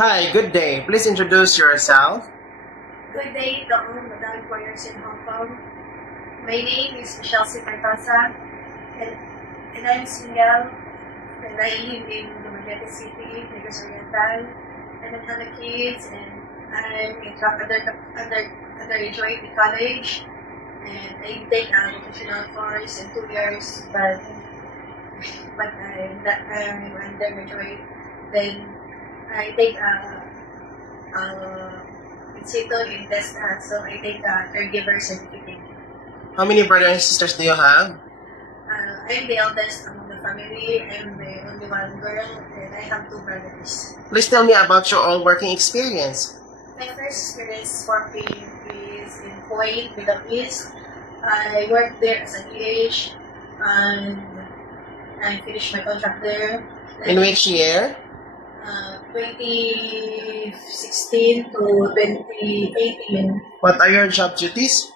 Hi, good day. Please introduce yourself. Good day to all Madam employers in Hong Kong. My name is Michelle Sicartosa, and I'm single, and I live in Dumaguete City, Negros Oriental. I don't have kids, and I'm undergraduate in college, and I take a vocational course in 2 years, but I'm undergraduate. Then I take it's ito in TESDA, so I take a caregiver certificate. How many brothers and sisters do you have? I'm the eldest among the family. I'm the only one girl, and I have 2 brothers. Please tell me about your all working experience. My first experience working is in Kuwait, Middle East. I worked there as an EH, and I finished my contract there. In which year? 2016 to 2018. What are your job duties?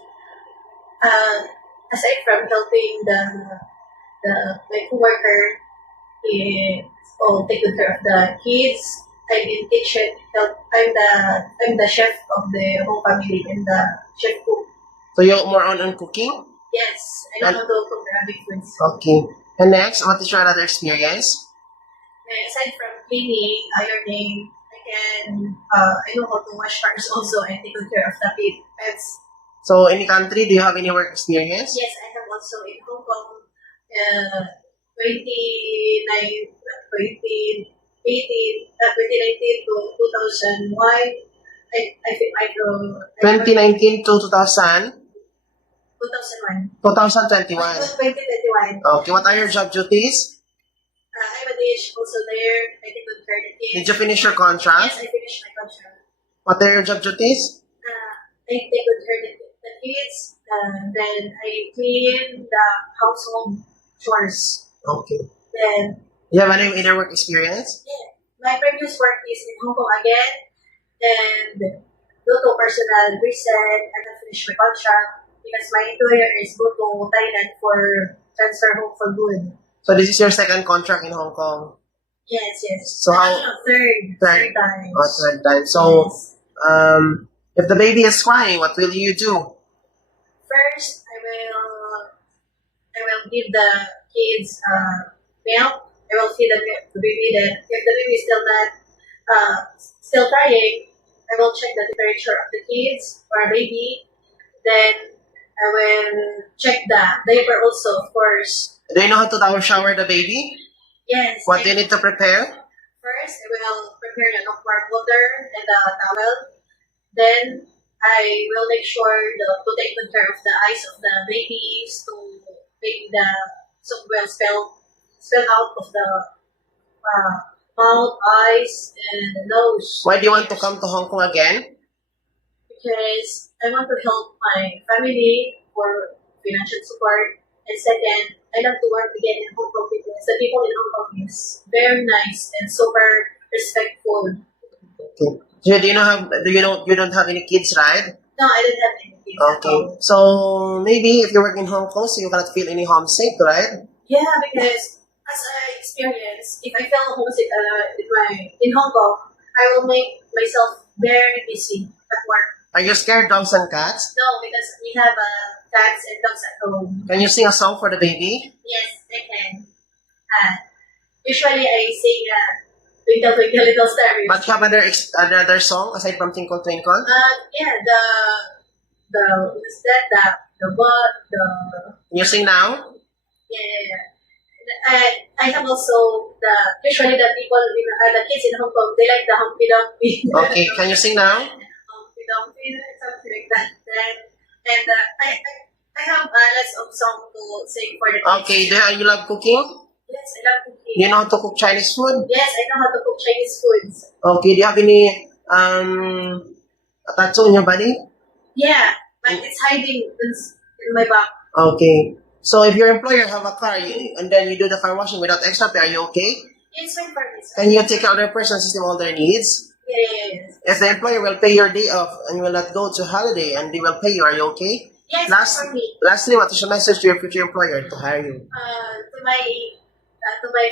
Aside from helping my coworker take good care of the kids, I've been teaching help. I'm the chef of the whole family and the chef cook. So you're more on cooking? Yes, I know how to cook Arabic foods. Okay. And next, what is your other experience? Aside from cleaning, ironing, I know how to wash cars also and take good care of the pets. So, in the country, do you have any work experience? Yes, I have also in Hong Kong, 2019 to 2001. I think I from 2019 to 2000? 2001. 2021. 2021. Okay, what are your job duties? I'm a dish also there. I take good care of the kids. Did you finish your contract? Yes, I finished my contract. What are your job duties? I take good care of the kids. Then I clean the household chores. Okay. Then Do you have any other work experience? my previous work is in Hong Kong again, and due to personal reason, I can finish my contract because my employer is go to Thailand for transfer home for good. So, this is your second contract in Hong Kong? Yes. So Third time. Oh, third time. So, Yes. if the baby is crying, what will you do? First, I will give the kids milk. I will feed the baby. Then, if the baby is still crying, I will check the temperature of the kids or baby. Then I will check the diaper also, of course. Do you know how to shower the baby? Yes. What do you need to prepare? First, I will prepare the lukewarm water and the towel. Then I will make sure to take good care of the eyes of the babies to make the soap well spill out of the mouth, eyes, and the nose. Why do you want to come to Hong Kong again? Because I want to help my family for financial support. And second, I love to work again in Hong Kong because the people in Hong Kong is very nice and super respectful. Okay. So you don't have any kids, right? No, I don't have any kids. Okay. So maybe if you work in Hong Kong, so you cannot feel any homesick, right? Yeah, because as I experience, if I feel homesick in Hong Kong, I will make myself very busy at work. Are you scared dogs and cats? No, because we have cats and dogs at home. Can you sing a song for the baby? Yes, I can. Usually I sing Twinkle Twinkle Little Star. But you have another song aside from Twinkle Twinkle? Yeah, what's that? The Can you sing now? yeah. I have also usually the people the kids in Hong Kong, they like the Humpty Dumpty. Okay, can you sing now? Humpty Dumpty, something like that. And I have lots of songs to sing for the kids. Okay, you love cooking? Yes, I love cooking. Do you know how to cook Chinese food? Yes, I know how to cook Chinese foods. Okay, do you have any tattoo in your body? Yeah, but it's hiding in my back. Okay. So if your employer have a car and then you do the car washing without extra pay, are you okay? It's fine for me. Can you take care of their person system all their needs? Yes. If the employer will pay your day off and you will not go to holiday and they will pay you, are you okay? Yes, for me. Lastly, what is your message to your future employer to hire you? To my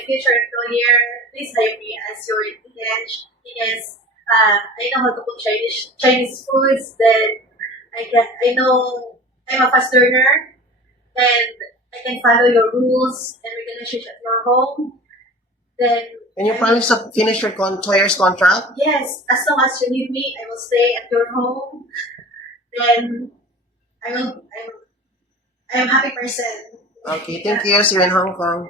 future employer, please hire me as your EH because I know how to cook Chinese foods. Then I know I'm a fast learner, and I can follow your rules and regulations at your home. Then And you I promise to finish your 2 years contract? yes, as long as you need me, I will stay at your home. Then I will. I'm a happy person. Okay, thank you. See you in Hong Kong.